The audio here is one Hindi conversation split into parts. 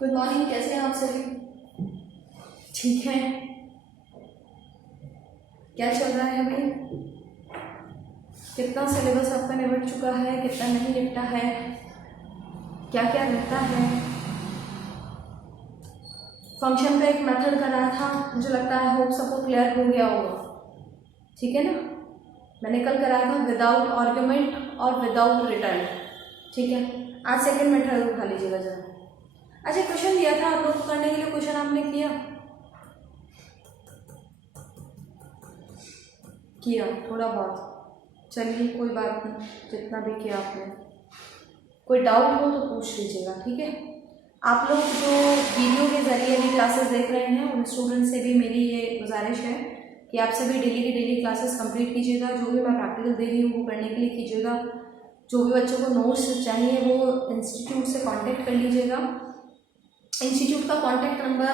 गुड मॉर्निंग, कैसे हैं आप सभी? ठीक है, क्या चल रहा है अभी? कितना सिलेबस आपका निपट चुका है, कितना नहीं निपटा है, क्या क्या रहता है? फंक्शन का एक मेथड कराया था, मुझे लगता है होप सबको क्लियर हो गया होगा। ठीक है ना, मैंने कल कराया था विदाउट आर्गुमेंट और विदाउट रिटर्न। ठीक है, आज सेकंड मेथड उठा लीजिएगा जरा। अच्छा, क्वेश्चन दिया था आप लोग को करने के लिए, क्वेश्चन आपने किया थोड़ा बहुत, चलिए कोई बात नहीं, जितना भी किया आपने। कोई डाउट हो तो पूछ लीजिएगा, ठीक है। आप लोग जो वीडियो के जरिए भी क्लासेस देख रहे हैं उन स्टूडेंट से भी मेरी ये गुजारिश है कि आप सभी डेली की डेली क्लासेस कंप्लीट कीजिएगा। जो भी मैं प्रैक्टिकल दे रही हूँ वो करने के लिए कीजिएगा। जो भी बच्चों को नोट्स चाहिए वो इंस्टीट्यूट से कांटेक्ट कर लीजिएगा। इंस्टीट्यूट का कांटेक्ट नंबर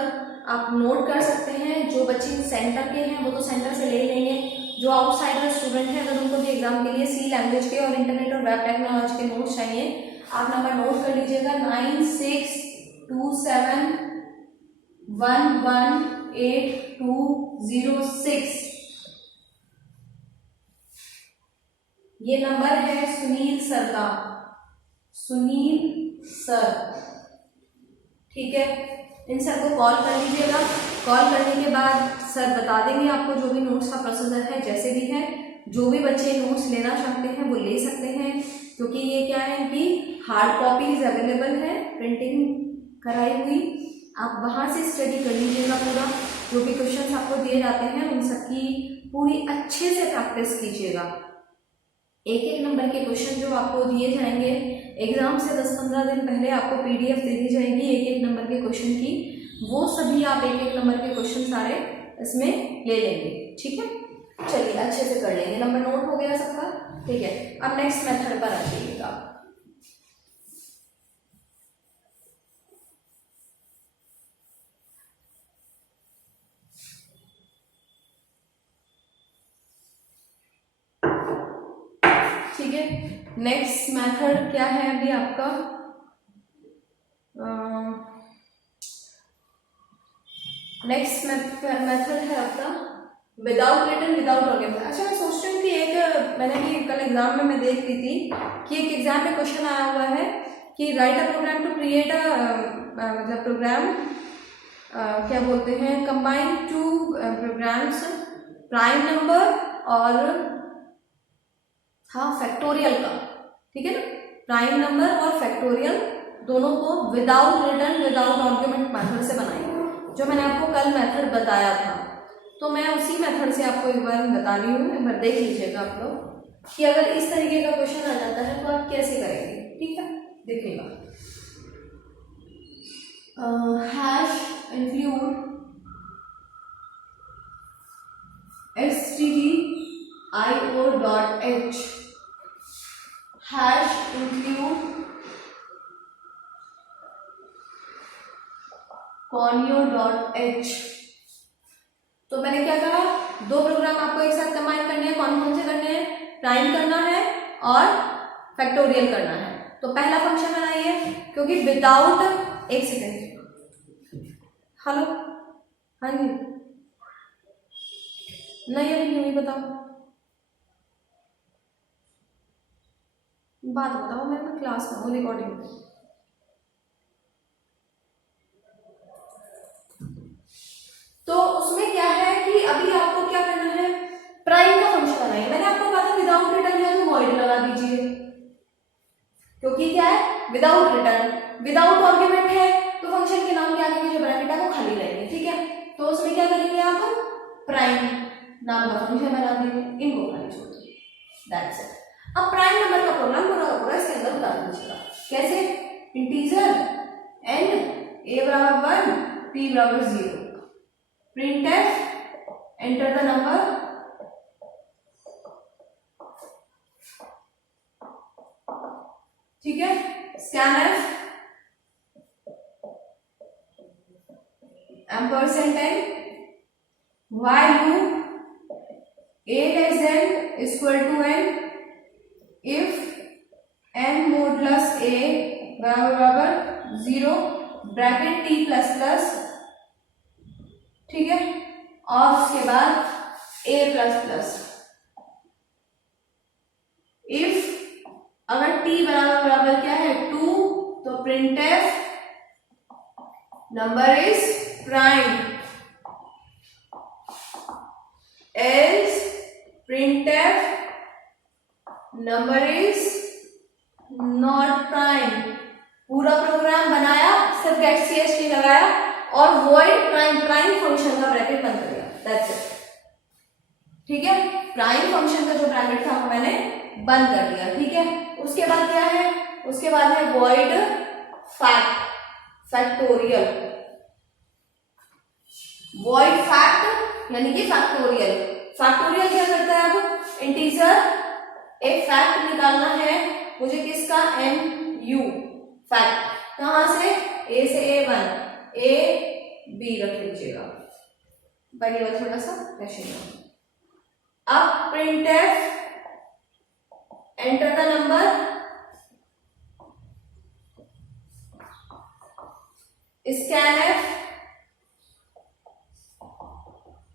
आप नोट कर सकते हैं। जो बच्चे सेंटर के हैं वो तो सेंटर से ले लेंगे, जो आउटसाइडर स्टूडेंट हैं अगर उनको भी एग्जाम के लिए सी लैंग्वेज के और इंटरनेट और वेब टेक्नोलॉजी के नोट्स चाहिए, आप नंबर नोट कर लीजिएगा 9627118206। ये नंबर है सुनील सर का, सुनील सर, ठीक है। इन सर को कॉल कर लीजिएगा। कॉल करने के बाद सर बता देंगे आपको जो भी नोट्स का प्रोसीजर है, जैसे भी है। जो भी बच्चे नोट्स लेना चाहते हैं वो ले सकते हैं, क्योंकि ये क्या है कि हार्ड कॉपीज अवेलेबल है प्रिंटिंग कराई हुई। आप वहाँ से स्टडी कर लीजिएगा पूरा। जो भी क्वेश्चंस आपको दिए जाते हैं उन सबकी पूरी अच्छे से प्रैक्टिस कीजिएगा। एक एक नंबर के क्वेश्चन जो आपको दिए जाएंगे एग्जाम से 10-15 दिन पहले आपको पीडीएफ दे दी जाएगी एक एक नंबर के क्वेश्चन की। वो सभी आप एक एक नंबर के क्वेश्चन सारे इसमें ले लेंगे, ठीक है। चलिए अच्छे से कर लेंगे। नंबर नोट हो गया सबका, ठीक है। अब नेक्स्ट मेथड पर आ जाइएगा। ठीक है, नेक्स्ट मेथड क्या है अभी आपका? नेक्स्ट मेथड है आपका विदाउट रिटन विदाउट आर्गुमेंट। अच्छा, मैं सोच रही हूँ कि एक मैंने भी कल एग्जाम में मैं देख रही थी कि एक एग्जाम में क्वेश्चन आया हुआ है कि write a program to create मतलब प्रोग्राम क्या बोलते हैं, combine two programs prime number और हाँ फैक्टोरियल का, ठीक है ना। प्राइम नंबर और फैक्टोरियल दोनों को without return without argument method से बनाएंगे, जो मैंने आपको कल मेथड बताया था। तो मैं उसी मेथड से आपको एक बार बता रही हूँ, एक बार देख लीजिएगा आप लोग कि अगर इस तरीके का क्वेश्चन आ जाता है तो आप कैसे करेंगे, ठीक है। देखिएगा, hash include stdio.h, hash include conio.h। तो मैंने क्या कहा, दो प्रोग्राम आपको एक साथ कंबाइन करने हैं। कौन कौन से करने हैं? प्राइम करना है और फैक्टोरियल करना है। तो पहला फंक्शन बनाइए, क्योंकि विदाउट, एक सेकेंड, हेलो, हाँ जी, नहीं अभी क्यों नहीं बताओ, बात बताओ, मैं क्लास में हूँ, रिकॉर्डिंग। तो उसमें क्या है कि अभी आपको क्या करना है, प्राइम का फंक्शन बनाइए। मैंने आपको कहा था विदाउट रिटर्न है तो वॉइड लगा दीजिए, क्योंकि क्या है विदाउट रिटर्न विदाउट आर्गुमेंट है तो फंक्शन के नाम के आगे के जो ब्रैकेट है वो खाली रहेंगे, ठीक है। तो उसमें क्या करेंगे, आप प्राइम नाम का फंक्शन बना देंगे, इनको खाली छोड़ देंगे, दैट्स इट। अब प्राइम नंबर का प्रोग्राम पूरा इसके अंदर उतार दीजिएगा। कैसे? इंटीजर n a बराबर 1 p बराबर 0, printf enter the number, ठीक है। scanf ampersand while loop a less than equal to n if n modulus a बराबर 0 ब्रैकेट टी प्लस प्लस, ठीक है, और उसके बाद ए प्लस प्लस। इफ अगर टी बराबर बराबर क्या है 2, तो printf number is prime, else printf number is not prime. पूरा प्रोग्राम बनाया, सिर्फ गेट CH लगाया और वॉइड प्राइम, प्राइम फंक्शन का ब्रैकेट बंद कर दिया, दैट्स इट, ठीक है। प्राइम फंक्शन का जो ब्रैकेट था वो मैंने बंद कर दिया, ठीक है। उसके बाद क्या है, उसके बाद है void fact, factorial, void fact यानी कि फैक्टोरियल। फैक्टोरियल क्या करता है, अब इंटीजर एक फैक्ट निकालना है मुझे, किसका, MU फैक्ट, कहां से, A से A1, A B रख लीजिएगा, पहले थोड़ा सा ऐसे। अब printf enter the number, scanf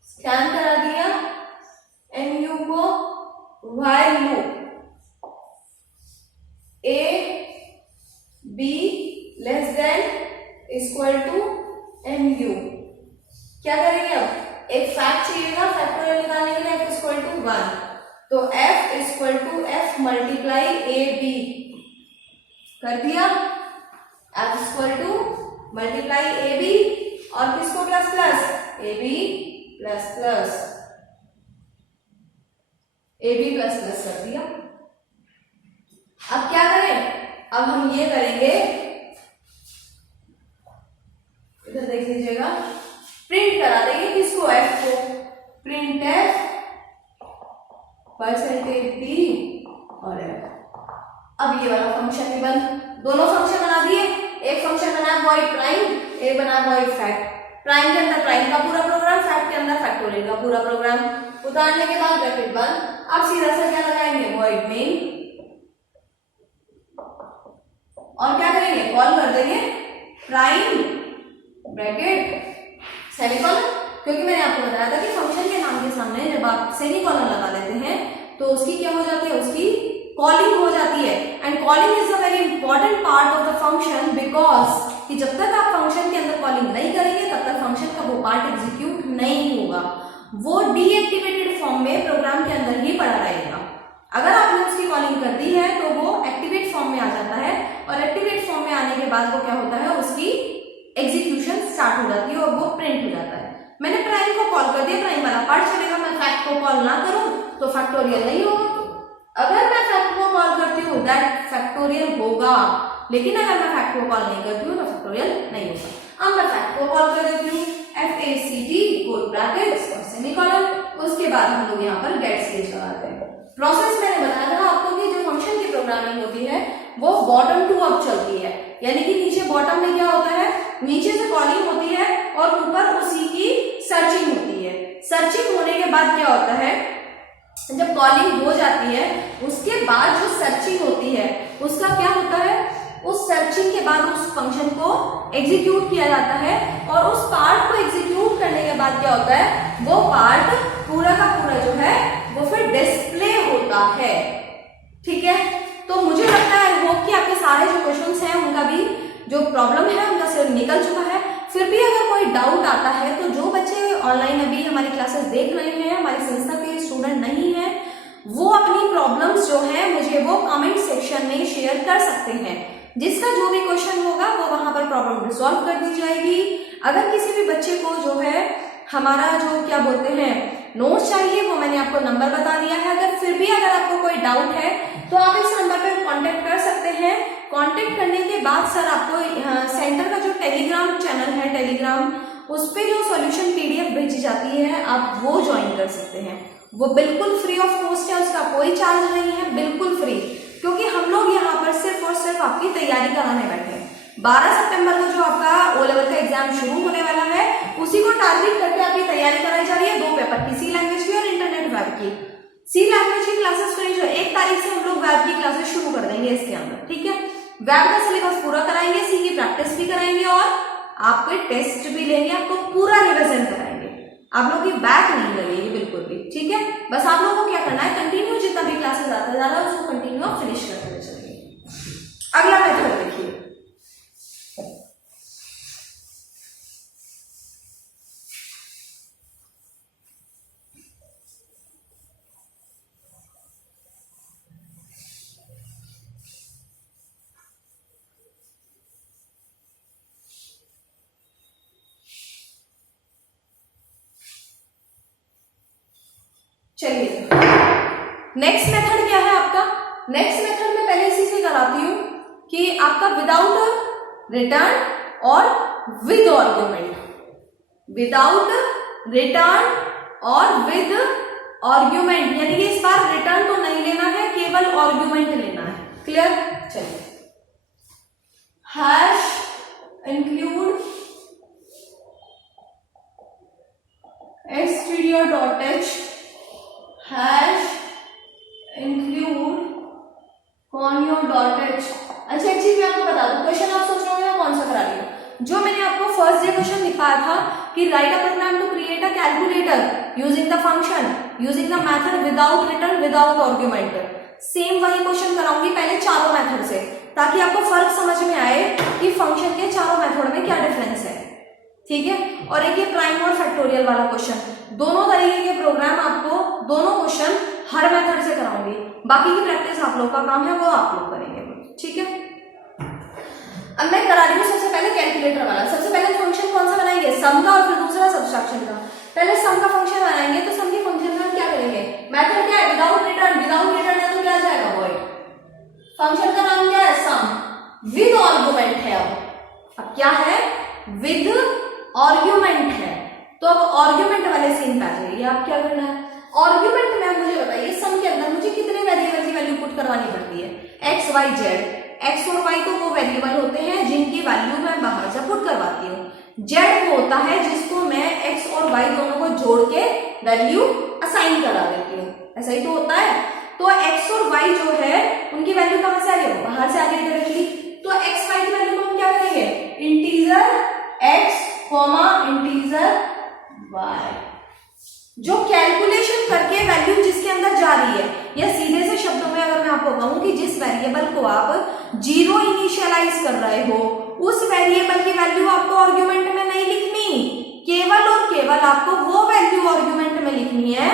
scan करा दिया MU को, while loop A B less than equal to MU। क्या करेंगे, अब एक फैक्ट चाहिएगा फैक्टोरियल निकालने के लिए, F इक्वल टू 1, तो F equal to F multiply AB कर दिया, F equal to multiply AB और किसको plus plus, AB plus plus, AB plus plus कर दिया। अब क्या करें, अब हम ये करेंगे, इधर देख लीजिएगा, प्रिंट करा देंगे किसको, F को, प्रिंट F परसेंटेज D और F। अब ये वाला फंक्शन भी बंद, दोनों फंक्शन बना दिए, एक फंक्शन बना वॉइड प्राइम, एक बना वॉइड फैक्ट। प्राइम के अंदर प्राइम का पूरा प्रोग्राम, फैक्ट के अंदर फैक्टोरियल का पूरा प्रोग्राम। उतारने के बाद ब्रैकेट बंद। अब सीधा सा क्या लगाएंगे, वॉइड नेम, और क्या करेंगे, कॉल कर देंगे प्राइम ब्रैकेट सेमीकोलन, क्योंकि मैंने आपको बताया था कि फंक्शन के नाम के सामने जब आप सेमीकोलन लगा लेते हैं तो उसकी क्या हो जाती है, उसकी कॉलिंग हो जाती है। And calling is a very important part of the function, because कि जब तक आप फंक्शन के अंदर कॉलिंग नहीं करेंगे तब तक फंक्शन का वो पार्ट एग्जीक्यूट नहीं होगा, वो डीएक्टिवेटेड फॉर्म में प्रोग्राम के अंदर ही पड़ा रहेगा। अगर आपने उसकी कॉलिंग कर दी है तो वो एक्टिवेट फॉर्म में आ जाता है, और एक्टिवेट फॉर्म में आने के बाद वो क्या होता है, उसकी एग्जीक्यूशन स्टार्ट हो जाती है और वो प्रिंट हो जाता है। मैंने प्राइम को कॉल कर दिया, प्राइम वाला पार्ट चलेगा, मैं फैक्ट को कॉल ना करूं तो फैक्टोरियल नहीं होगा। अगर मैं फैक्ट को कॉल करती हूँ दैट फैक्टोरियल होगा, लेकिन अगर मैं फैक्ट को कॉल नहीं करती हूँ तो फैक्टोरियल नहीं होगा। अब मैं फैक्ट को कॉल कर देती हूँ, FACT ब्रैकेट्स और सेमीकोलन, उसके बाद हम लोग यहाँ पर गेट स्टेज लगाते हैं। प्रोसेस मैंने बताया था आपको कि जो फंक्शन की प्रोग्रामिंग होती है वो बॉटम टू अप चलती है, यानी कि नीचे बॉटम में क्या होता है, नीचे से कॉलिंग होती है और ऊपर उसी की सर्चिंग होती है। सर्चिंग होने के बाद क्या होता है, जब कॉलिंग हो जाती है उसके बाद जो सर्चिंग होती है उसका क्या होता है, उस सर्चिंग के बाद उस फंक्शन को एग्जीक्यूट किया जाता है, और उस पार्ट को एग्जीक्यूट करने के बाद क्या होता है, वो पार्ट पूरा का पूरा जो है वो फिर डिस्प्ले होता है। ठीक है, तो मुझे लगता है वो कि आपके सारे जो क्वेश्चंस हैं उनका भी जो प्रॉब्लम है उनका सिर्फ निकल चुका है। फिर भी अगर कोई डाउट आता है तो जो बच्चे ऑनलाइन अभी हमारी क्लासेस देख रहे हैं, हमारी संस्था के स्टूडेंट नहीं है, वो अपनी प्रॉब्लम्स जो है मुझे वो कमेंट सेक्शन में शेयर कर सकते हैं। जिसका जो भी क्वेश्चन होगा वो वहां पर प्रॉब्लम रिजॉल्व कर दी जाएगी। अगर किसी भी बच्चे को जो है हमारा जो क्या बोलते हैं नोट्स चाहिए, वो मैंने आपको नंबर बता दिया है। अगर फिर भी अगर आपको कोई डाउट है तो आप इस नंबर पर कांटेक्ट कर सकते हैं। कांटेक्ट करने के बाद सर आपको सेंटर का जो टेलीग्राम चैनल है, टेलीग्राम, उस पर जो सॉल्यूशन PDF भेजी जाती है आप वो ज्वाइन कर सकते हैं। वो बिल्कुल फ्री ऑफ कॉस्ट है, उसका कोई चार्ज नहीं है, बिल्कुल फ्री, क्योंकि हम लोग यहाँ पर सिर्फ और सिर्फ आपकी तैयारी कराने बैठे हैं। 12 सितंबर को जो आपका O लेवल का एग्जाम शुरू होने वाला है उसी को टारगेट करके आपकी तैयारी कराई जा रही है। 2 पेपर की, सी लैंग्वेज की और इंटरनेट वेब की। सी लैंग्वेज की क्लासेस फिनिश हो, 1 तारीख से हम लोग वेब की क्लासेस शुरू कर देंगे इसके अंदर। ठीक है, वेब का सिलेबस पूरा कराएंगे, सी की प्रैक्टिस भी कराएंगे और आपके टेस्ट भी लेंगे, आपको पूरा रिविजन कराएंगे, आप लोगों की बैक नहीं लगेगी बिल्कुल भी, ठीक है। बस आप लोगों को क्या करना है, कंटिन्यू जितना भी क्लासेस आता जा रहा है उसको कंटिन्यू आप फिनिश करते हुए चलिए। अगला मेथड देखिए, चलिए नेक्स्ट मेथड क्या है आपका। नेक्स्ट मेथड में पहले इसी से कराती हूं कि आपका विदाउट रिटर्न और विद आर्ग्यूमेंट, विदाउट रिटर्न और विद आर्ग्यूमेंट, यानी कि इस बार रिटर्न तो नहीं लेना है, केवल आर्ग्यूमेंट लेना है। क्लियर, चलिए hash include stdio.h hash include conio.h। अच्छा एक चीज मैं आपको बता दूं, क्वेश्चन आप सोच रहे हो कौन सा करा रही हूं, जो मैंने आपको फर्स्ट डे क्वेश्चन लिखाया था कि write a program to create a calculator using the function using the method without return without argument, same वही क्वेश्चन कराऊंगी पहले चारों मेथड से, ताकि आपको फर्क समझ में आए कि फंक्शन के चारों मेथड में क्या डिफरेंस है, ठीक है। और एक ये प्राइम और फैक्टोरियल वाला क्वेश्चन, दोनों तरीके के प्रोग्राम आपको दोनों क्वेश्चन हर मेथड से कराऊंगी, बाकी की प्रैक्टिस आप लोग का काम है वो आप लोग करेंगे, ठीक है। अब मैं करा रही हूँ सबसे पहले कैलकुलेटर वाला। सबसे पहले फंक्शन कौन सा बनाएंगे, सम का, और फिर दूसरा सब्सट्रैक्शन का। पहले सम का फंक्शन बनाएंगे, तो सम के फंक्शन में हम क्या करेंगे, मेथड क्या है, विदाउट रिटर्न, विदाउट रिटर्न है तो क्या आ जाएगा, वॉइड। फंक्शन का नाम क्या है, सम, विद आर्गुमेंट है। अब क्या है, विद आर्ग्यूमेंट है, तो अब आर्ग्यूमेंट वाले सीन पे आ जाइए। आप क्या करना है, आर्ग्यूमेंट में मुझे बताइए सम के अंदर मुझे कितने वेरिएबल की वैल्यू पुट करवानी पड़ती है, एक्स वाई जेड। एक्स और वाई तो वो वेरिएबल होते हैं जिनकी वैल्यू मैं बाहर से पुट करवाती हूँ, जेड वो होता है जिसको मैं एक्स और वाई दोनों को जोड़ के वैल्यू असाइन करा देती हूँ, ऐसा ही तो होता है। तो एक्स और वाई जो है उनकी वैल्यू कहां से आ रही है, बाहर से आगे रख ली, तो एक्स वाई की वैल्यू को हम क्या करेंगे, integer x comma integer y, जो कैलकुलेशन करके वैल्यू जिसके अंदर जा रही है, या सीधे से शब्दों में अगर मैं आपको कहूं कि जिस वेरिएबल को आप जीरो इनिशियलाइज कर रहे हो, उस वेरिएबल की वैल्यू आपको आर्ग्यूमेंट में नहीं लिखनी, केवल और केवल आपको वो वैल्यू आर्ग्यूमेंट में लिखनी है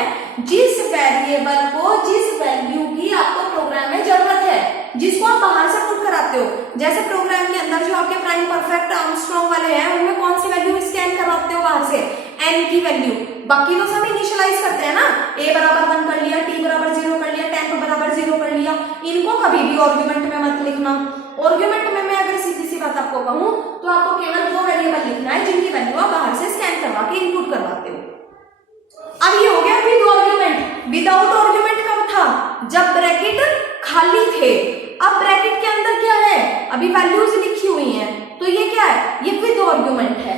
जिस वेरिएबल को, जिस वैल्यू की आपको प्रोग्राम में जरूरत है, जिसको आप बाहर से पुट कराते हो। जैसे प्रोग्राम के अंदर जो आपके प्राइम परफेक्ट आर्मस्ट्रांग वाले हैं, उनमें कौन सी वैल्यू स्कैन करवाते हो बाहर से, एन की वैल्यू, बाकी तो सब इनिशियलाइज करते हैं ना, a बराबर 1 कर लिया, t बराबर 0 कर लिया, temp बराबर 0 कर लिया, इनको कभी भी आर्ग्यूमेंट में मत लिखना। आर्ग्यूमेंट में मैं अगर सीधी सी बात आपको कहूं तो आपको केवल वो वेरिएबल लिखना है जिनकी वैल्यू आप बाहर से स्कैन करवा के इनपुट करवाते हो। अब ये हो गया विद आर्ग्यूमेंट। विदाउट आर्ग्यूमेंट कब था, जब ब्रैकेट खाली थे। अब ब्रैकेट के अंदर क्या है, अभी वैल्यूज लिखी हुई हैं, तो ये क्या है, ये विद आर्ग्यूमेंट है,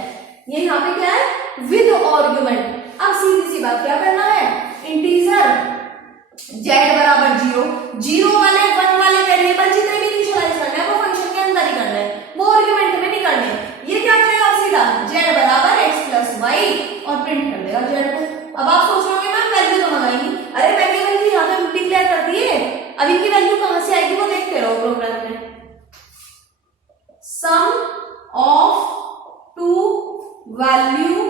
ये यहाँ पे क्या है, विद आर्ग्यूमेंट। अब सीधी सी बात क्या करना है, इंटीजर z बराबर 0, 0 वाले 1 वाले वेरिएबल जितने भी इनिशियलाइज करने हैं वो फंक्शन के अंदर ही करने हैं, वो आर्ग्यूमेंट में नहीं करने। ये क्या करेगा सीधा, z बराबर x प्लस वाई और प्रिंट कर देगा z को। अब आप सोच रहे होंगे मैम वैल्यू तो मंगाएंगी, अरे वेरिएबल की यहाँ पे डिक्लेयर कर दिए, अब इनकी वैल्यू कहां से आएगी वो देखते रहो प्रोग्राम में। सम ऑफ टू वैल्यू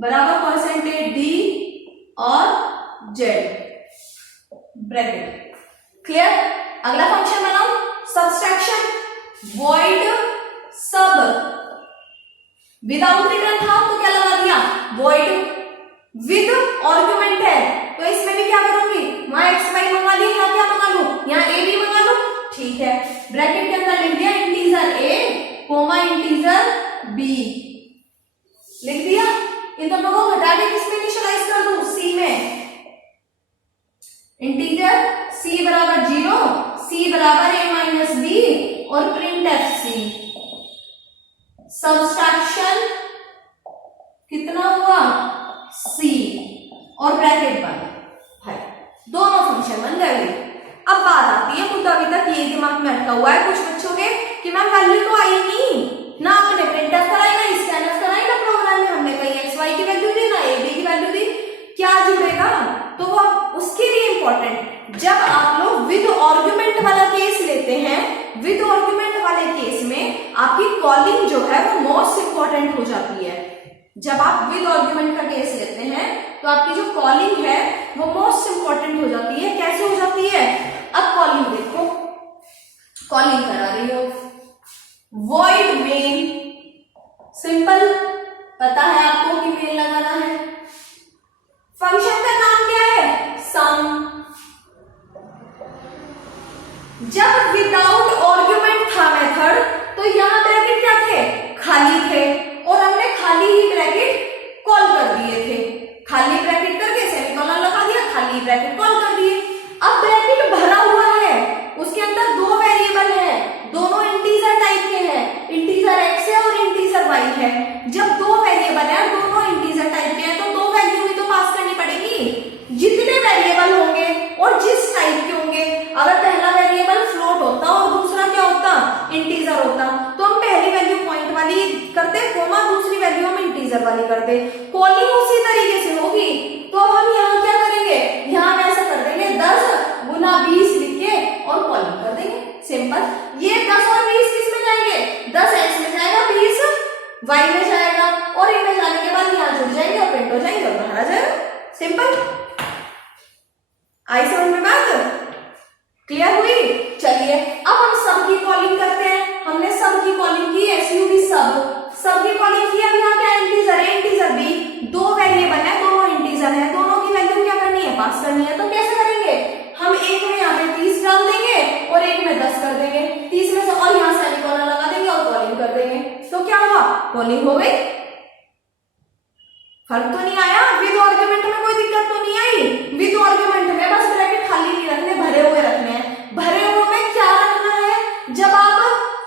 बराबर परसेंटेज डी और जेड ब्रैकेट। क्लियर, अगला फंक्शन बनाओ, सब्सट्रैक्शन वॉइड सब, विदाउट रिटर्न था तो क्या लगा दिया, वॉइड, विद आर्ग्यूमेंट है तो इसमें भी क्या करूंगी, वहां एक्स वाई मंगा ली, यहाँ क्या मंगा लू, यहाँ ए बी मंगा लू, ठीक है। ब्रैकेट के अंदर लिख दिया integer a coma integer B, लिख दिया। इन दोनों को घटा के किसमें इनिशियलाइज कर दूं, सी में, इंटीजर c बराबर 0, c बराबर a माइनस बी और प्रिंट एफ सी। सब्सट्रैक्शन कितना हुआ, c और ब्रैकेट बंद, दोनों फंक्शन बन गए। अब बात आती है, मुद्दा अभी तक ये दिमाग में अटका हुआ है कुछ बच्चों के कि मैम वैल्यू तो आई नहीं, ना आपने प्रिंटफ कराई, ना स्कैनफ कराई, ना प्रोग्राम में हमने कहीं एक्स वाई की वैल्यू दी, ना ए बी की वैल्यू दी, क्या जुड़ेगा? तो वो उसके लिए इंपॉर्टेंट, जब आप लोग विद आर्गुमेंट वाला केस लेते हैं, विद आर्गुमेंट वाले केस में आपकी कॉलिंग जो है वो मोस्ट इंपॉर्टेंट हो जाती है। जब आप विद आर्गुमेंट का केस लेते हैं तो आपकी जो कॉलिंग है वो मोस्ट इंपॉर्टेंट हो जाती है। कैसे हो जाती है? अब कॉलिंग देखो, कॉलिंग करा रही हो, वॉइड मेन, सिंपल पता है आपको कि मेन लगाना है। फंक्शन का नाम क्या है? सम। जब विदाउट आर्गुमेंट था मेथड तो यहां ब्रैकेट क्या थे? खाली थे, और हमने खाली ही ब्रैकेट कॉल कर दिए थे। खाली ब्रैकेट करके सेमीकोलन लगा दिया, खाली ब्रैकेट कॉल कर दिए। अब ब्रैकेट भरा हुआ है, उसके अंदर दो वेरिएबल है, दोनों इंटीजर टाइप के हैं, इंटीजर एक्स है और इंटीजर वाई है। जब दो वेरिएबल है, दोनों इंटीजर टाइप के हैं, तो दो वैल्यू भी तो पास करनी पड़ेगी। जितने वेरिएबल होंगे और जिस टाइप के होंगे, अगर पहला वेरिएबल फ्लोट होता और दूसरा क्या होता? इंटीजर होता, तो हम पहली वैल्यू पॉइंट वाली करते, कोमा दूसरी वैल्यू हम इंटीजर वाली करते। कॉलिंग उसी तरीके से होगी। तो अब हम यहाँ क्या करेंगे? यहाँ हम ऐसा कर देंगे 10 गुना 20 लिख के और कॉलिंग कर देंगे, सिंपल। ये 10 और 20 किस में जाएंगे? 10 एक्स में जाएगा, 20 वाई में जाएगा, और इनमें जाने के बाद यहाँ जुड़ जाएंगे और प्रिंट हो जाएंगे और बाहर आ जाएगा, सिंपल। आई समझ में बात? क्लियर हुई? चलिए अब हम सब की कॉलिंग करते हैं। हमने सब की कॉलिंग की, एसयूवी सब की कॉलिंग की। अब यहाँ क्या इंटीजर है, इंटीजर बी, दो वेरिएबल है, दोनों इंटीजर है, दोनों की वैल्यू क्या करनी है? पास करनी है। तो कैसे करेंगे? हम एक में यहाँ पे 30 डाल देंगे और एक में 10 कर देंगे, 30 में से, और यहाँ सेमीकोलन लगा देंगे और कॉलिंग कर देंगे। तो क्या हुआ? कॉलिंग हो गई। फर्क तो नहीं आया? विद आर्गुमेंट में कोई दिक्कत तो नहीं आई? विद आर्गुमेंट में बस ब्रैकेट खाली नहीं रखने, भरे हुए रखने हैं। भरे हुए में क्या रखना है? जब आप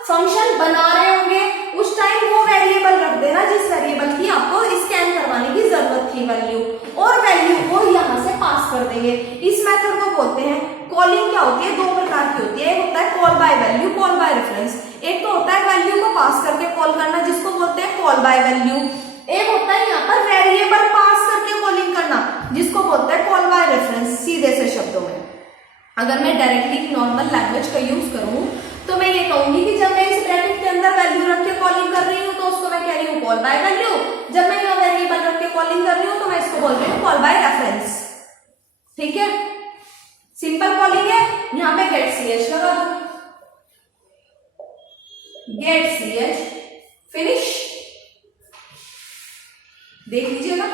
फंक्शन बना रहे होंगे उस टाइम वो वेरिएबल रख देना जिस वेरिएबल की आपको स्कैन करवाने की जरूरत थी वैल्यू, और वैल्यू को यहाँ से पास कर देंगे। इस मेथड को बोलते हैं कॉलिंग। क्या होती है? दो प्रकार की होती है, एक होता है call by value, call by reference. एक तो होता है वैल्यू को पास करके कॉल करना, जिसको बोलते हैं कॉल बाय वैल्यू। एक होता है यहाँ पर वेरिएबल पास करके कॉलिंग करना, जिसको बोलते हैं कॉल बाय रेफरेंस। सीधे से शब्दों में अगर मैं डायरेक्टली नॉर्मल लैंग्वेज का यूज करूं तो मैं ये कहूंगी कि जब मैं इस ब्रैकेट के अंदर वैल्यू रख के कॉलिंग कर रही हूँ तो उसको मैं कह रही हूँ कॉल बाय वैल्यू। जब मैं यहाँ वेरिएबल रख के कॉलिंग कर रही हूँ तो मैं इसको बोल रही हूँ कॉल बाय रेफरेंस। ठीक है, सिंपल कॉलिंग है। यहाँ पे गेट ch लगा दो, गेट ch, फिनिश। देख लीजिएगा।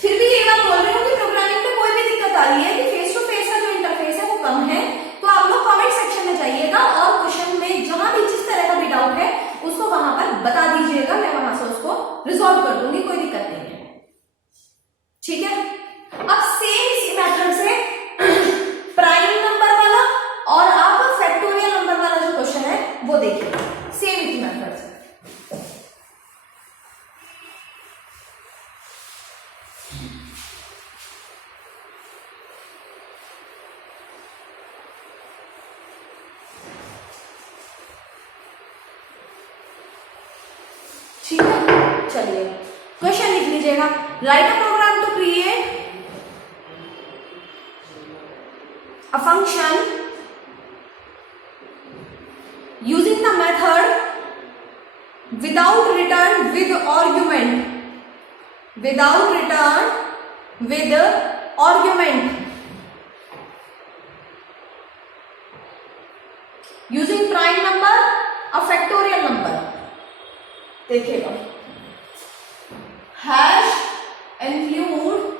फिर भी ये बात बोल रही हूँ कि प्रोग्रामिंग में कोई भी दिक्कत आ रही है कि फेस टू फेस का जो इंटरफेस है वो कम है, तो आप लोग कमेंट सेक्शन में जाइएगा और क्वेश्चन में जहां भी जिस तरह का भी डाउट है उसको वहां पर बता दीजिएगा, मैं वहां से उसको रिजॉल्व कर दूंगी, कोई दिक्कत नहीं है। ठीक है, अब सेम इसी मेथड से प्राइम नंबर वाला और आप फैक्टोरियल नंबर वाला जो क्वेश्चन है वो देखिए, सेम इसी मेथड से। ठीक है, चलिए क्वेश्चन लिख लीजिएगा। Write a program to create a function using the method without return with argument, without return with argument, using prime number a factorial number. देखिएगा, hash include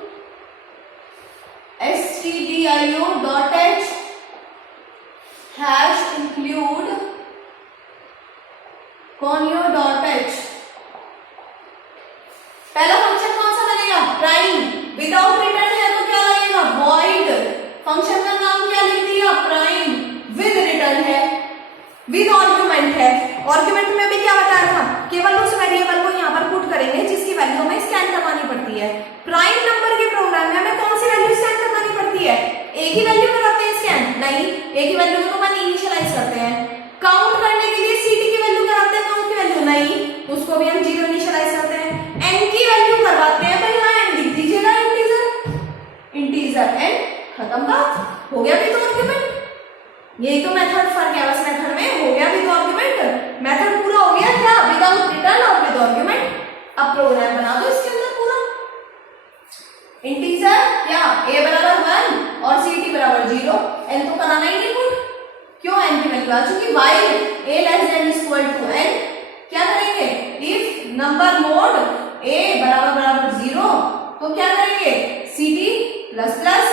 stdio dot h, hash include conio dot h। पहला फंक्शन कौन सा बनेगा? प्राइम। विदाउट रिटर्न है तो क्या लगेगा? वॉइड। फंक्शन का नाम क्या लिख दिया? प्राइम। विद रिटर्न है, विद आर्गुमेंट है। आर्गुमेंट में भी क्या बताया था? केवल उस वेरिएबल को यहाँ पर पुट करेंगे जिसकी वैल्यू हमें स्कैन करवानी पड़ती है। प्राइम नंबर के प्रोग्राम में हमें कौन सी वैल्यू स्कैन करवानी पड़ती है? एक ही वैल्यू कराते हैं स्कैन? नहीं, एक ही वैल्यू को तो मैंने इनिशियलाइज करते हैं। काउंट करने के लिए सीटी की वैल्यू कराते हैं, काउंट की वैल्यू नहीं, उसको भी हम 0 इनिशियलाइज करते हैं। एन की वैल्यू करवाते हैं, तो यहाँ एन लिख दीजिएगा, इंटीजर एन, खत्म बात, हो गया भी तो आर्गुमेंट। यही तो मेथड फर्क है बस, मेथड में हो गया भी तो आर्गुमेंट, मेथड पूरा हो गया क्या, विदाउट रिटर्न और विद आर्गुमेंट। अब प्रोग्राम बना दो इसके अंदर पूरा। इंटीजर क्या, a बराबर 1 और ct बराबर 0, n तो कराना ही नहीं पुट, क्यों, n की वैल्यू आ चुकी। while a less than equal to n, क्या करेंगे, if नंबर मोड a बराबर 0 तो क्या करेंगे, ct प्लस प्लस,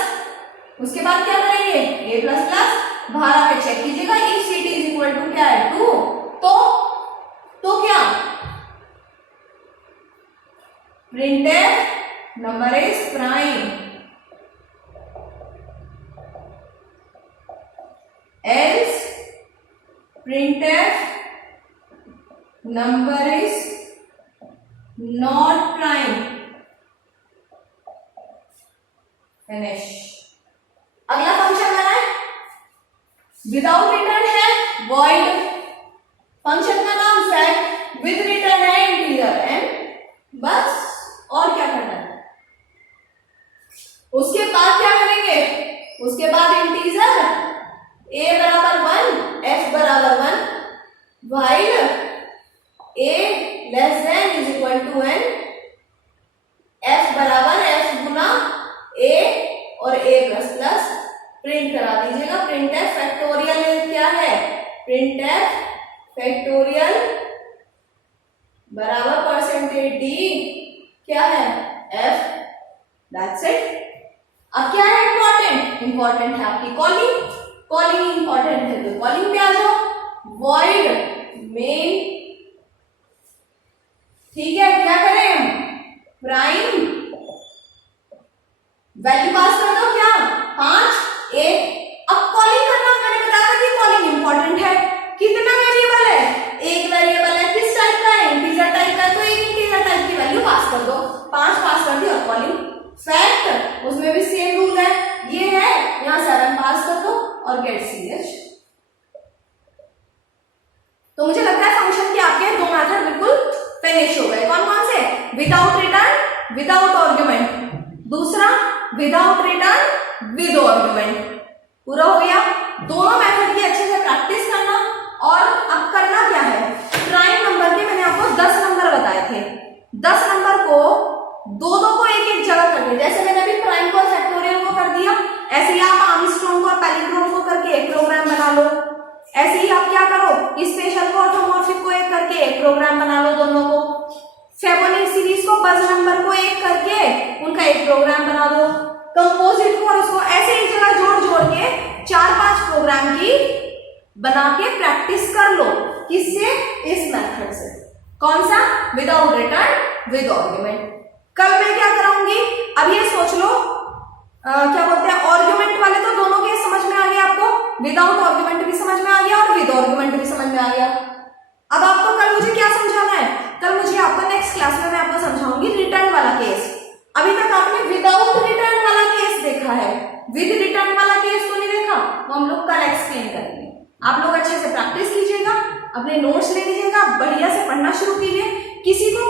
उसके बाद क्या करेंगे, a प्लस प्लस, बाहर आके चेक कीजिएगा, if ct is equal to क्या है 2, तो क्या, printf number is prime, else printf number is not prime, finish। अगला फंक्शन बना है विदाउट रिटर्न है void, फंक्शन का नाम set, विद रिटर्न है इंटीजर n, बस और क्या करना है। उसके बाद क्या करेंगे, उसके बाद इंटीजर a बराबर 1 f बराबर 1, while a less than is equal to n, f बराबर f गुना a और a प्लस प्लस, प्रिंट करा दीजिएगा, प्रिंट एफ फैक्टोरियल क्या है, प्रिंट एफ फैक्टोरियल बराबर परसेंटेज d क्या है, f, दैट्स इट। अब क्या है इंपॉर्टेंट है आपकी कॉलिंग इंपॉर्टेंट है, तो कॉलिंग पे आ जाओ, void main, ठीक है, क्या करें, प्राइम, वैल्यू पास कर दो क्या, 5 1। अब कॉलिंग करना, मैंने बताया कि कॉलिंग इंपॉर्टेंट है, कितना वेरिएबल है, एक वेरिएबल है, किस टाइप का है, इंटीजर टाइप का है, तो एक इंटीजर टाइप की वैल्यू पास कर दो, 5 पास कर दी और कॉलिंग। फैक्ट, उसमें भी सेम रूल है, ये है, यहाँ 7 पास कर दो और गेट ch। तो मुझे लगता है फंक्शन के आपके 2 मेथड बिल्कुल फिनिश हो गए। कौन कौन से, विदाउट रिटर्न विदाउट आर्गुमेंट, दूसरा विदाउट रिटर्न विद आर्गुमेंट, पूरा हो गया। दोनों मेथड की अच्छे से प्रैक्टिस करना, और अब करना क्या है, प्राइम नंबर के मैंने आपको 10 नंबर बताए थे, 10 नंबर को दो को एक जगह कर दिया, जैसे मैंने अभी प्राइम को फैक्टोरियल को कर दिया, ऐसे ही आप आर्मस्ट्रॉन्ग को पैलिंड्रोम को करके एक प्रोग्राम बना लो, ऐसे ही आप क्या करो, स्पेशल को ऑर्थोमॉर्फिक को एक करके एक प्रोग्राम बना लो, दोनों को फेबोनिक सीरीज को बज नंबर को एक करके उनका एक प्रोग्राम बना दो, कंपोजिट को और उसको ऐसे एक जगह जोड़ के 4-5 प्रोग्राम की बना के प्रैक्टिस कर लो, किससे, इस मेथड से। कौन सा, विदाउट रिटर्न विद आर्गुमेंट। कल मैं क्या कराऊंगी, अब ये सोच लो, क्या बोलते हैं, आर्गुमेंट वाले तो दोनों के समझ में आ गया आपको, विदाउट आर्गुमेंट भी समझ में आ गया और विद आर्गुमेंट भी समझ में आ गया। अब आपको कल मुझे क्या समझाना है, कल मुझे आपको नेक्स्ट क्लास में मैं आपको समझाऊंगी रिटर्न वाला केस। अभी तक आपने विदाउट रिटर्न वाला केस देखा है, विद रिटर्न वाला केस तो नहीं देखा, वो हम लोग कल एक्सप्लेन करेंगे। आप लोग अच्छे से प्रैक्टिस कीजिएगा, अपने नोट्स ले लीजिएगा, बढ़िया से पढ़ना शुरू कीजिए। किसी को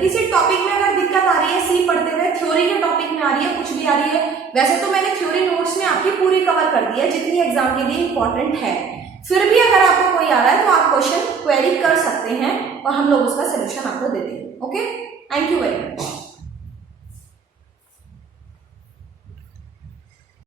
किसी टॉपिक में अगर दिक्कत आ रही है, सी पढ़ते हुए थ्योरी के टॉपिक में आ रही है, कुछ भी आ रही है, वैसे तो मैंने थ्योरी नोट्स में आपकी पूरी कवर कर दी है जितनी एग्जाम के लिए इंपॉर्टेंट है, फिर भी अगर आपको कोई आ रहा है तो आप क्वेश्चन क्वेरी कर सकते हैं और हम लोग उसका सोल्यूशन आपको दे देंगे। Okay, thank you very much.